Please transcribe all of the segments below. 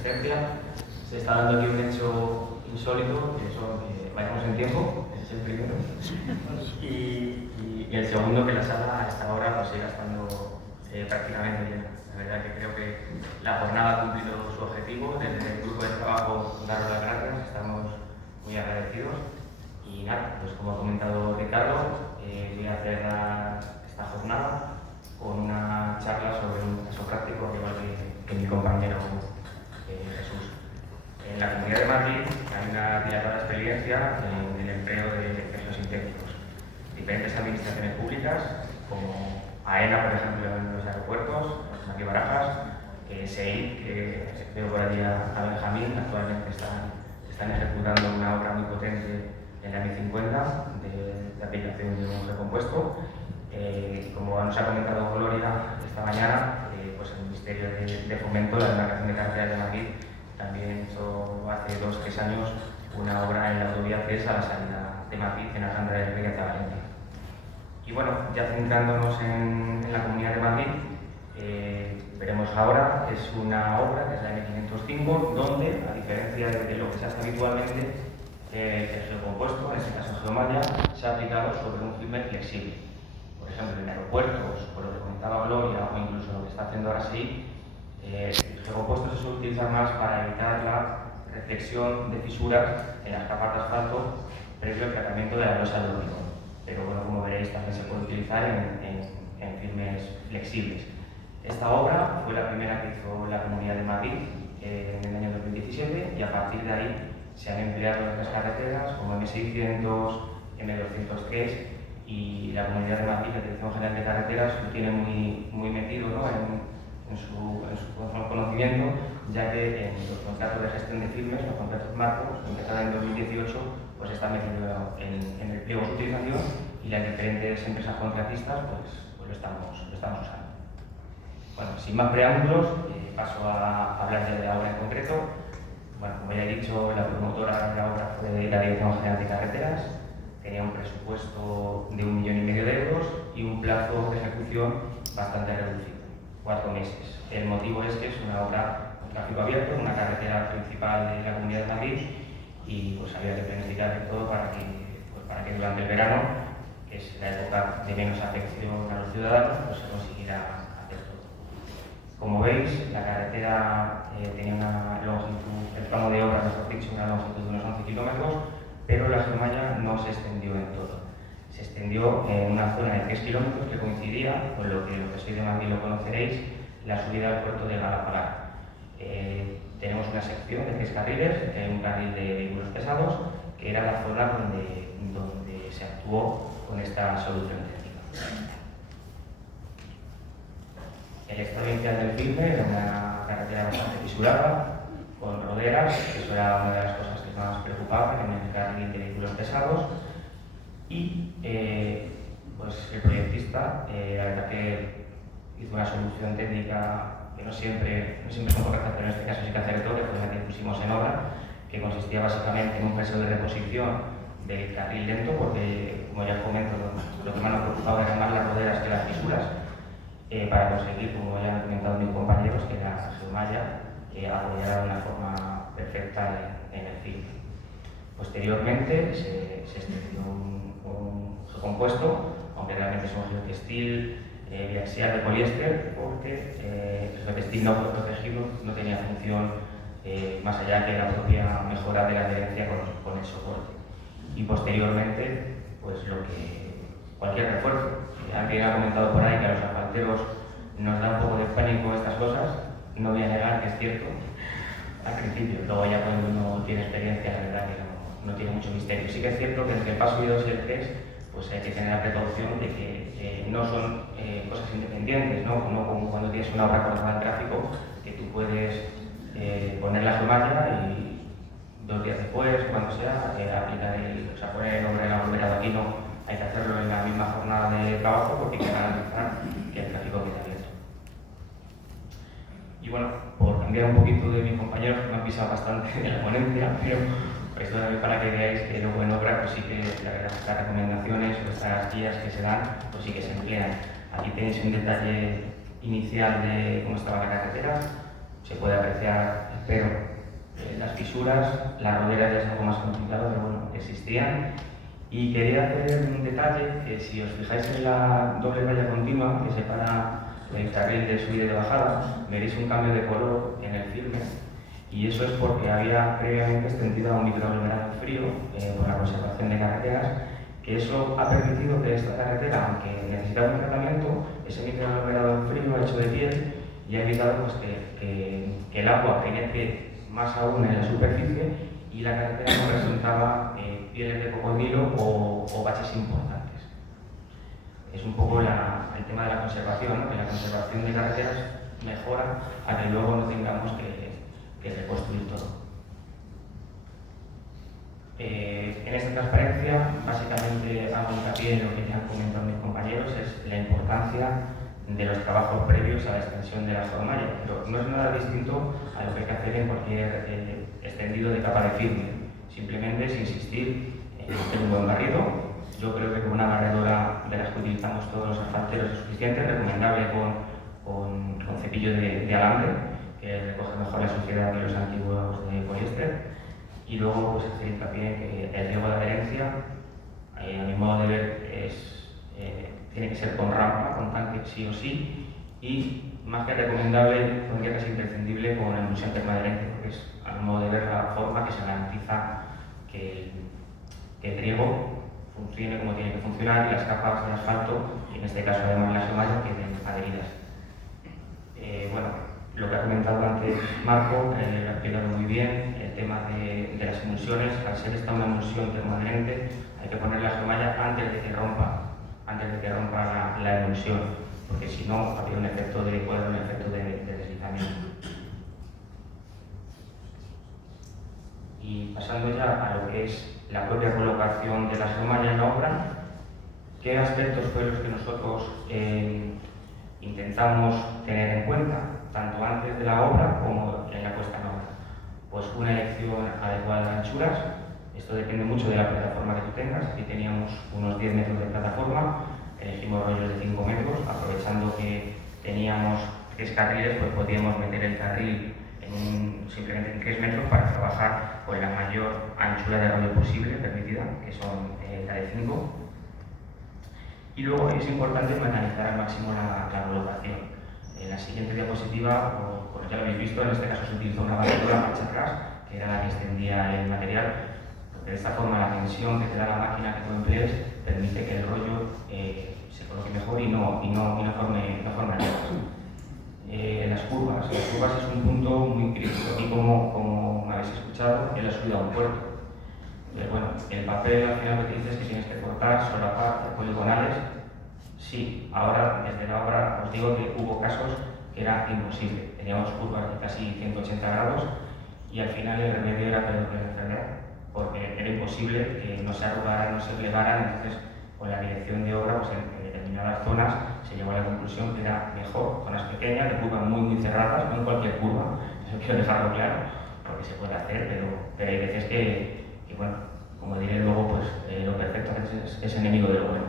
asistencia. Se está dando aquí un hecho insólito, que son que vayamos en tiempo, ese es el primero. Y el segundo, que la sala a esta hora pues, siga estando prácticamente llena. La verdad que creo que la jornada ha cumplido su objetivo. Desde el grupo de trabajo, daros las gracias, estamos muy agradecidos. Y nada, pues como ha comentado Ricardo, voy a cerrar esta jornada con una charla sobre un caso práctico, al igual que mi compañero Jesús. En la Comunidad de Madrid hay una dilatada experiencia en el empleo de presos sintéticos. Diferentes administraciones públicas, como AENA, por ejemplo, en los aeropuertos, aquí Barajas, SEI, que veo por allí a Benjamín, actualmente están ejecutando una obra muy potente en la M50 de aplicación de un recompuesto. Como nos ha comentado Gloria esta mañana, pues el Ministerio de Fomento, la Demarcación de Carreteras de Madrid, también hizo hace 2 o 3 años una obra en la autovía 3 a la salida de Madrid, en Alhambra del Rey hacia Valencia. Y bueno, ya centrándonos en la Comunidad de Madrid, veremos ahora, es una obra que es la M505, donde, a diferencia de lo que se hace habitualmente, el geocompuesto, en este caso geomalla, se ha aplicado sobre un filme flexible. Por ejemplo, en aeropuertos, por lo que comentaba Gloria, o incluso lo que está haciendo ahora sí, el geocompuesto se suele utilizar más para evitar la reflexión de fisuras en las capas de asfalto previo al tratamiento de la losa de hormigón. Pero bueno, como veréis, también se puede utilizar en filmes flexibles. Esta obra fue la primera que hizo la Comunidad de Madrid en el año 2017 y a partir de ahí se han empleado en otras carreteras como M600, M203 y la Comunidad de Madrid, la Dirección General de Carreteras, lo tiene muy metido, ¿no? en su conocimiento, ya que en los contratos de gestión de filmes, los contratos marcos, que empezaron en 2018, pues está metido en el pliego de utilización y las diferentes empresas contratistas pues lo estamos usando. Bueno, sin más preámbulos, paso a hablar de la obra en concreto. Bueno, como ya he dicho, la promotora de la obra fue la Dirección General de Carreteras, tenía un presupuesto de 1,5 millones de euros y un plazo de ejecución bastante reducido, 4 meses. El motivo es que es una obra con tráfico abierto, una carretera principal de la Comunidad de Madrid y pues había que planificar todo para que durante el verano, que es la época de menos afección a los ciudadanos, pues se consiguiera hacer todo. Como veis, la carretera tenía una longitud, el tramo de obra, mejor dicho, una longitud de unos 11 kilómetros, pero la geomalla no se extendió en todo. Se extendió en una zona de 3 kilómetros que coincidía con lo que sois de Madrid lo conoceréis, la subida al puerto de Galapagar. Tenemos una sección de 3 carriles, un carril de vehículos pesados, que era la zona donde se actuó con esta solución técnica. El estado inicial del filme era una carretera bastante fisurada, con roderas, que eso era una de las cosas que más preocupaban en el carril de vehículos pesados. Y pues el proyectista, la verdad que hizo una solución técnica que no siempre son correctas, pero en este caso sí que acertó, que fue la que pusimos en obra, que consistía básicamente en un peso de reposición del carril lento, porque, como ya os comento, lo que más nos preocupaba eran más las roderas que las fisuras, para conseguir, como ya han comentado mis compañeros, que la geomalla apoyara de una forma perfecta en el film. Posteriormente se extendió un geocompuesto, aunque realmente es un geotextil biaxial de poliéster, porque el geotextil no fue protegido, no tenía función más allá que la propia mejora de la adherencia con el soporte. Y posteriormente, pues cualquier refuerzo. Alguien ha comentado por ahí que a los asfalteros nos da un poco de pánico estas cosas, no voy a negar que es cierto al principio, luego ya cuando uno tiene experiencia, la verdad que no tiene mucho misterio. Sí que es cierto que entre el paso 2 y el 3 pues hay que tener la precaución de que no son cosas independientes, ¿no? No como cuando tienes una obra cortada al tráfico, que tú puedes poner la geomalla y 2 días después, cuando sea, aplicar poner el nombre del aglomerado. Aquí no, hay que hacerlo en la misma jornada de trabajo porque hay que garantizar que el tráfico quede abierto. Y bueno, por cambiar un poquito de mis compañeros, que me han pisado bastante en la ponencia, pero esto para que veáis que luego en obra pues sí que estas recomendaciones o estas guías que se dan pues sí que se emplean. Aquí tenéis un detalle inicial de cómo estaba la carretera, se puede apreciar pero las fisuras, las roderas ya es algo más complicado, pero bueno, existían. Y quería hacer un detalle, que si os fijáis en la doble raya continua que separa el carril de subida y de bajada, veréis un cambio de color en el filme, y eso es porque había previamente extendido a un microaglomerado frío por la conservación de carreteras, que eso ha permitido que esta carretera, aunque necesitaba un tratamiento, ese microaglomerado frío hecho de piel, y ha evitado pues, que el agua penetre más aún en la superficie y la carretera no presentaba pieles de cocodrilo o baches importantes. Es un poco el tema de la conservación, ¿no? Que la conservación de carreteras mejora a que luego no tengamos que reconstruir todo. En esta transparencia, básicamente hago hincapié en lo que ya han comentado mis compañeros, es la importancia de los trabajos previos a la extensión de la geomalla, pero no es nada distinto a lo que hay que hacer en cualquier extendido de capa de firme. Simplemente es insistir en un buen barrido. Yo creo que con una barredora de las que utilizamos todos los asfalteros es suficiente, recomendable con cepillo de alambre, que recoge mejor la suciedad que los antiguos de poliéster. Y luego pues, hacer hincapié en que el riego de adherencia, a mi modo de ver, tiene que ser con rampa, con tanque sí o sí, y más que recomendable, tendría que ser imprescindible con emulsión termoadherente, porque es, a mi modo de ver, la forma que se garantiza que el riego funcione como tiene que funcionar y las capas de asfalto, y en este caso además las geomalla, queden adheridas. Bueno, lo que ha comentado antes Marco, lo ha explicado muy bien, el tema de las emulsiones. Al ser esta una emulsión termoadherente, hay que poner la geomalla antes de que rompa la emulsión, porque si no, puede haber un efecto de deslizamiento. Y pasando ya a lo que es la propia colocación de la geomalla en la obra, ¿qué aspectos fueron los que nosotros intentamos tener en cuenta, tanto antes de la obra como en la puesta en obra? Pues una elección adecuada de anchuras. Esto depende mucho de la plataforma que tú tengas. Aquí teníamos unos 10 metros de plataforma, elegimos rollos de 5 metros, aprovechando que teníamos 3 carriles, pues podíamos meter el carril simplemente en 3 metros para trabajar con la mayor anchura de rollo posible permitida, que son la de 5. Y luego es importante analizar al máximo la colocación. En la siguiente diapositiva, pues ya lo habéis visto, en este caso se utilizó una barredora marcha atrás, que era la que extendía el material, porque de esta forma la tensión que te da la máquina que tú emplees permite que el rollo se coloque mejor y no forme aguas. Las curvas es un punto muy crítico, y como me habéis escuchado, es la subida a un puerto. Entonces, bueno, el papel al final lo que dice es que tienes que cortar, solapar, poligonales. Sí, ahora desde la obra os digo que hubo casos que era imposible. Teníamos curvas de casi 180 grados y al final el remedio era peor que la enfermedad, porque era imposible que no se arrugaran, no se plegaran. Entonces, con la dirección de obra, pues en determinadas zonas se llegó a la conclusión que era mejor zonas pequeñas, de curvas muy cerradas, no en cualquier curva, eso quiero dejarlo claro, porque se puede hacer, pero hay veces que bueno, como diré luego, pues lo perfecto es enemigo de lo bueno.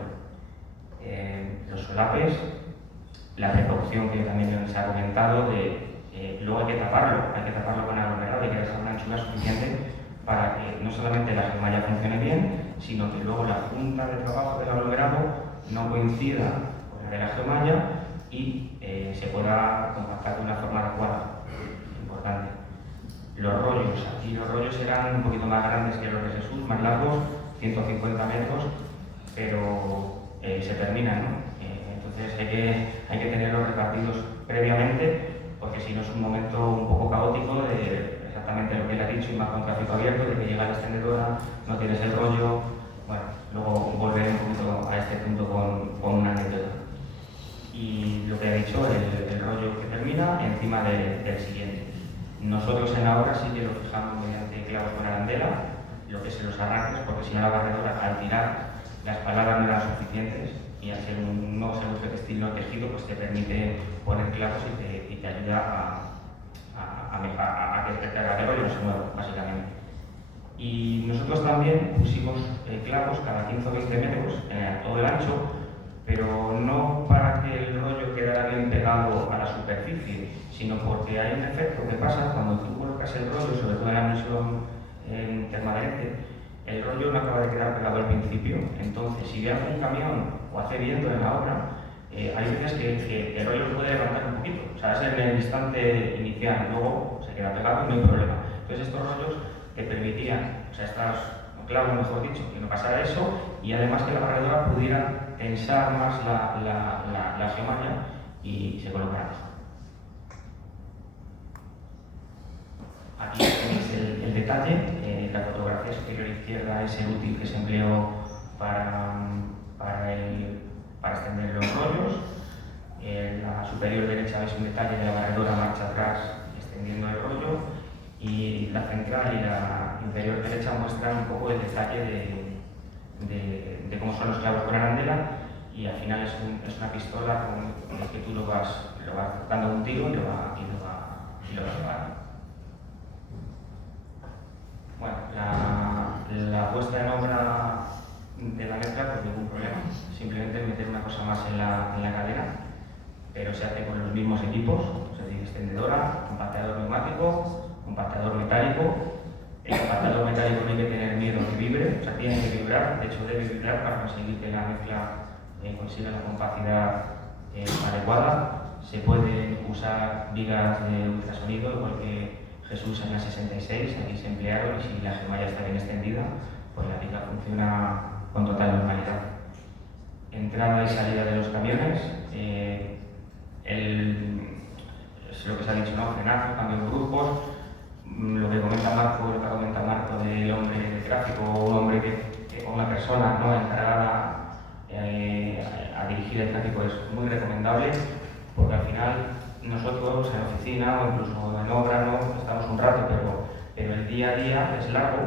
Los solapes, la precaución que también se ha comentado, luego hay que taparlo con aglomerado, hay que dejar una anchura suficiente para que no solamente la geomalla funcione bien, sino que luego la punta de trabajo del aglomerado no coincida con la de la geomalla y se pueda compactar de una forma adecuada. Importante. Los rollos eran un poquito más grandes que los de Jesús, más largos, 150 metros, pero se terminan, ¿no? Entonces hay que tenerlos repartidos previamente, porque si no es un momento un poco caótico de exactamente lo que él ha dicho, y más con tráfico abierto, de que llega la extendedora, no tienes el rollo. Bueno, luego volveré un poquito a este punto con una anécdota. Y lo que ha dicho, el rollo que termina encima del siguiente. Nosotros en la obra sí que lo fijamos mediante clavos con arandela, lo que es en los arranques, porque si no la barredora, al tirar, las palabras no eran suficientes, y al ser un no seguro textil no tejido, pues te permite poner clavos y te ayuda a que el rollo no se mueva, básicamente. Y nosotros también pusimos clavos cada 15 o 20 metros en todo el ancho, pero no para que el rollo quedara bien pegado a la superficie, sino porque hay un efecto que pasa cuando tú colocas construcción permanente, el rollo no acaba de quedar pegado al principio. Entonces, si ve algún camión o hace viento en la obra, hay veces que el rollo se puede levantar un poquito. O sea, es en el instante inicial, luego se queda pegado y no hay problema. Entonces, estos rollos te permitían, o sea, estas clavos, mejor dicho, que no pasara eso, y además que la barredora pudiera tensar más la geomalia y se colocara mejor. Aquí tenéis el detalle. La fotografía superior izquierda es el útil que se empleó para extender los rollos. La superior derecha veis un detalle de la barredora marcha atrás extendiendo el rollo, y la central y la inferior derecha muestran un poco el detalle de cómo son los clavos con arandela, y al final es una pistola con el que tú lo vas dando un tiro y lo vas llevando. Bueno, la puesta en obra de la mezcla, pues ningún problema, simplemente meter una cosa más en la cadena, pero se hace con los mismos equipos, es decir, extendedora, compactador neumático, compactador metálico. El compactador metálico no hay que tener miedo que vibre, o sea, tiene que vibrar, de hecho debe vibrar para conseguir que la mezcla consiga la compacidad adecuada. Se pueden usar vigas de ultrasonido, igual que Jesús en la 66, aquí se emplearon, y si la geomalla está bien extendida, pues la viga funciona con total normalidad. Entrada y salida de los camiones, es lo que se ha dicho, ¿no? Frenazo, cambio de grupos, lo que comenta Marco del hombre de tráfico, un hombre o una persona, ¿no?, encargada a dirigir el tráfico, es muy recomendable, porque al final nosotros en la oficina o incluso en obra, ¿no?, estamos un rato, pero el día a día es largo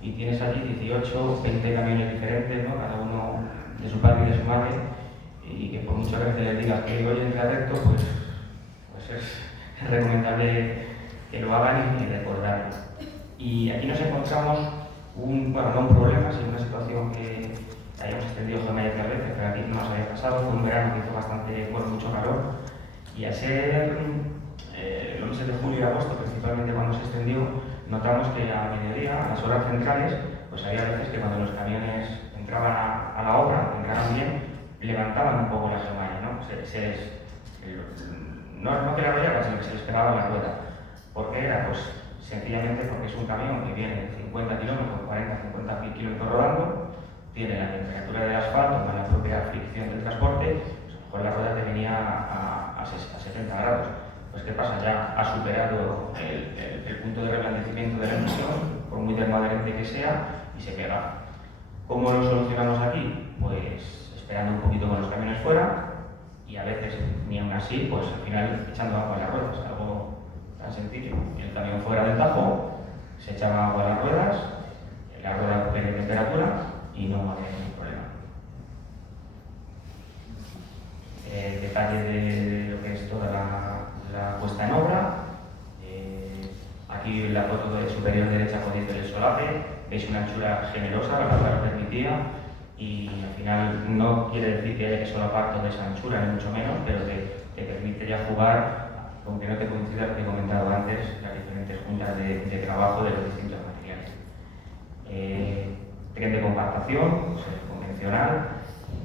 y tienes allí 18, 20 camiones diferentes, ¿no?, cada uno de su padre y de su madre, y que por muchas veces les digas que hoy entra recto, pues es recomendable que lo hagan y recordarlo. Y aquí nos encontramos no un problema, sino una situación que hayamos extendido geomalla otras veces, pero aquí no nos había pasado. Fue un verano que hizo mucho calor, y al ser los meses de julio y agosto, principalmente cuando se extendió, notamos que a mediodía, a las horas centrales, pues había veces que cuando los camiones entraban a la obra, entraban bien, levantaban un poco la geomalla, ¿no? No que la rayaban, sino que se les pegaba la rueda. ¿Por qué era? Pues sencillamente porque es un camión que viene de 50 kilómetros, 40-50 kilómetros rodando, tiene la temperatura del asfalto más la propia fricción del transporte, pues a lo mejor la rueda te venía a 70 grados. Pues ¿qué pasa? Ya ha superado el punto de reblandecimiento de la emisión, por muy termoadherente que sea, y se pega. ¿Cómo lo solucionamos aquí? Pues esperando un poquito con los camiones fuera, y a veces ni aún así, pues al final echando agua a las ruedas, algo tan sencillo. El camión fuera del tajo, se echaba agua a las ruedas, la rueda pierde temperatura y no había ningún problema. Detalle de lo que es toda la puesta en obra. Aquí en la foto de superior derecha podéis ver el solape, veis una anchura generosa, la verdad lo permitía, y al final no quiere decir que haya que solapar toda esa anchura, ni mucho menos, pero te permite ya jugar, aunque no te coincida lo que he comentado antes, las diferentes juntas de trabajo de los distintos materiales. Tren de compactación, pues, convencional,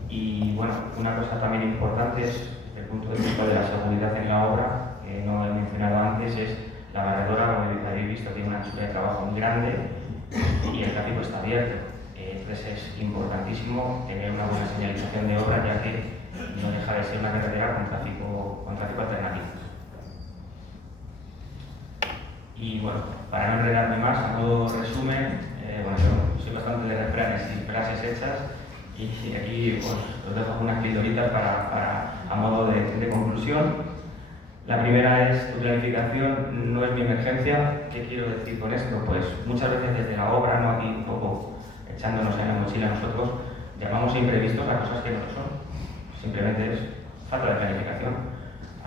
y bueno, una cosa también importante es, desde el punto de vista de la seguridad en la obra, que no he mencionado antes, es la barredora, como habéis visto, tiene una anchura de trabajo muy grande y el tráfico está abierto. Entonces es importantísimo tener una buena señalización de obra, ya que no deja de ser una carretera con tráfico alternativo. Y bueno, para no enredarme más, a modo resumen, yo soy bastante de refranes y frases hechas, y aquí pues, os dejo unas pildoritas a modo de conclusión. La primera es: tu planificación no es mi emergencia. ¿Qué quiero decir con esto? Pues muchas veces desde la obra, ¿no?, aquí un poco echándonos en la mochila nosotros, llamamos imprevistos a cosas que no lo son. Simplemente es falta de planificación.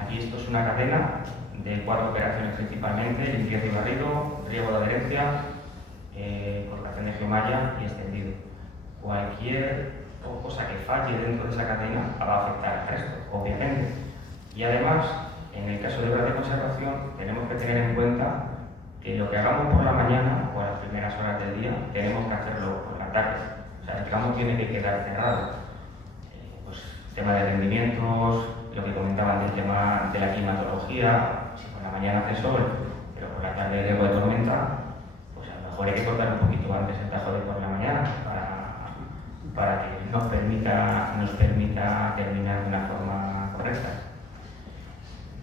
Aquí esto es una cadena de 4 operaciones principalmente: limpieza y barrido, riego de adherencia, colocación de geomalla y extendido. Cualquier cosa que falle dentro de esa cadena va a afectar al resto, obviamente. Y además, en el caso de obras de conservación, tenemos que tener en cuenta que lo que hagamos por la mañana o a las primeras horas del día, tenemos que hacerlo por la tarde. O sea, el campo tiene que quedar cerrado. Pues tema de rendimientos, lo que comentaban del tema de la climatología, si por la mañana hace sol, pero por la tarde hay riesgo de tormenta, pues a lo mejor hay que cortar un poquito antes el tajo de por la mañana para que nos permita terminar de una forma correcta.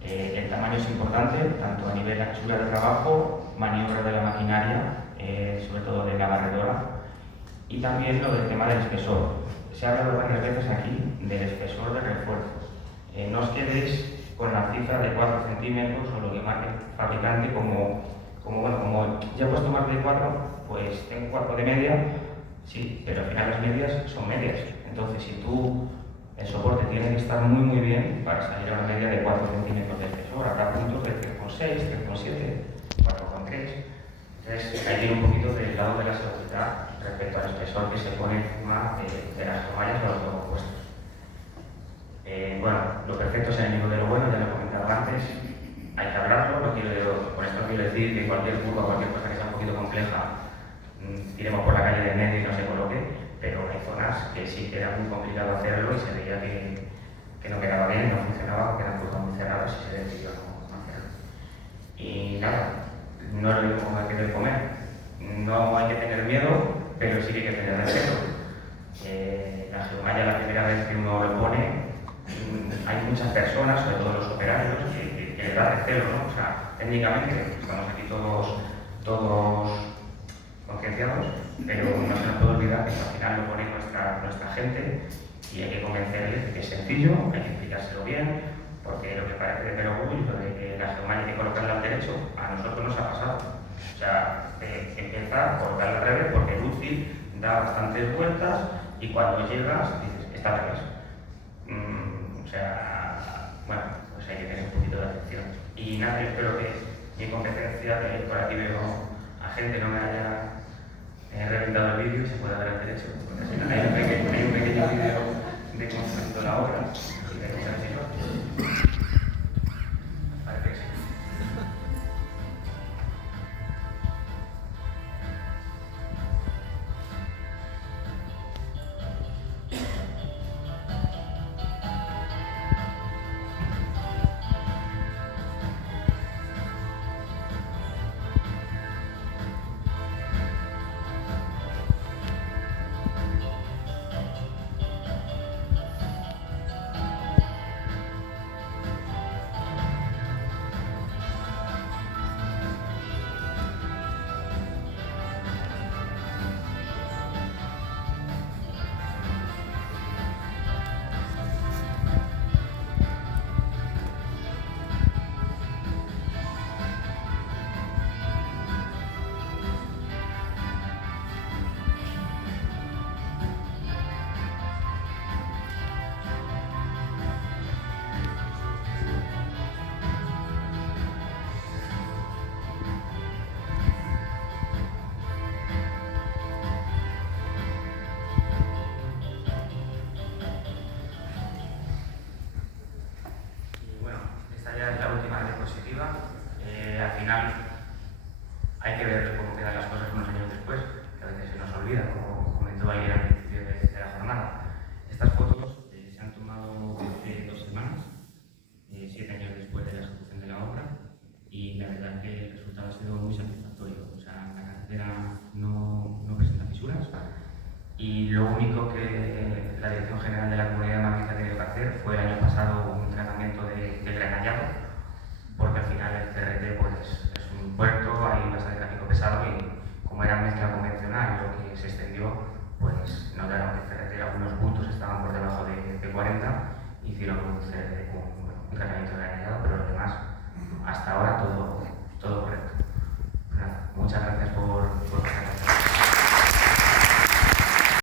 El tamaño es importante, tanto a nivel de anchura de trabajo, maniobra de la maquinaria, sobre todo de la barredora, y también lo del tema del espesor. Se ha hablado varias veces aquí del espesor de refuerzo. No os quedéis con la cifra de 4 centímetros o lo que marque el fabricante como ya he puesto más de 4, pues tengo 4 de media, sí, pero al final las medias son medias. Entonces, si el soporte tiene que estar muy bien para salir a una media de 4 centímetros de espesor. Habrá puntos de 3,6, 3,7, 4,3. Entonces, ahí viene un poquito del lado de la seguridad respecto al espesor que se pone encima de las toallas o los compuestos. Bueno, lo perfecto es el enemigo de lo bueno, ya lo he comentado antes. Hay que hablarlo, por esto no quiero decir que cualquier curva, cualquier cosa que sea un poquito compleja, iremos por la calle de medio y no se coloque, pero hay zonas que sí que era muy complicado hacerlo y se veía que no quedaba bien, no funcionaba, que eran curvas muy cerradas y se decidió no hacerlo. Y nada, no es lo mismo como hay que comer. No hay que tener miedo, pero sí que hay que tener respeto. La geomalla, la primera vez que uno lo pone, hay muchas personas, sobre todo los operarios, que les da recelo, ¿no? O sea, técnicamente estamos aquí todos concienciados, pero no se nos puede olvidar que al final lo pone nuestra gente y hay que convencerles de que es sencillo, hay que explicárselo bien, porque lo que parece de perogrullo, de que la geomalla hay que colocarla al derecho, a nosotros nos ha pasado. O sea, empieza a colocarla al revés porque el útil da bastantes vueltas y cuando llegas dices, está al revés. O sea, bueno, pues hay que tener un poquito de atención. Y nada, yo espero que mi competencia, que por aquí veo a gente, no me haya reventado el vídeo y se pueda ver al derecho. Porque si no, hay un pequeño vídeo de cómo se hizo la obra y de cómo se ha hecho. Parece que sí. Al final hay que ver cómo quedan las cosas unos años después, que a veces se nos olvida, como comentó alguien al principio de la jornada. Estas fotos se han tomado hace 2 semanas, 7 años después de la ejecución de la obra, y la verdad que el resultado ha sido muy satisfactorio. O sea, la carretera no presenta fisuras, y lo único que la Dirección General de la Comunidad de Madrid ha tenido que hacer fue el año pasado un tratamiento de granallado, porque al final el CRT pues, es un puerto, hay bastante tráfico pesado y como era mezcla convencional lo que se extendió, pues notaron que el CRT algunos puntos estaban por debajo de 40 y hicieron un CRT con un tratamiento de